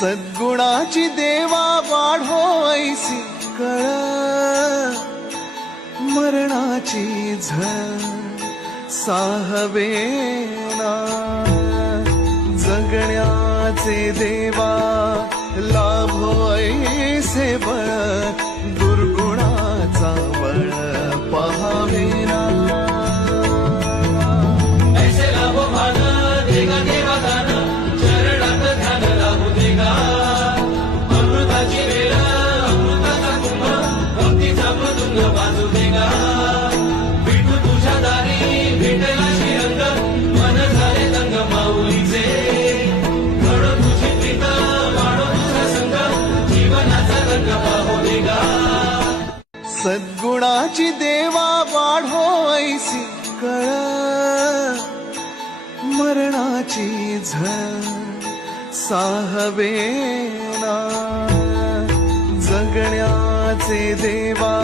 सद्गुणाची देवा वाढो ऐसी कळ, मरणाची झळ साहवेना, जगण्याचे देवा लाभो ऐसे बळ, दुर्गुणाचा बळ पहावेना। ऐसे लाभो भान देगा देवा दान, चरणात ध्यान लागू देगा, अमृताची वेळ अमृताचा कुंभ, भक्तीचा मृदुंग बाजू देगा, विठू तुझ्या दारी भेटला श्रीरंग, मन झाले दंग माऊलीचे, घडो तुझी प्रीत वाढो तुझा संग, जीवनाचा रंग पाहू देगा। सद्गुणाची देवा वाढो ऐसी कळ, मरणाची झळ साहवेना, जगण्याचे देवा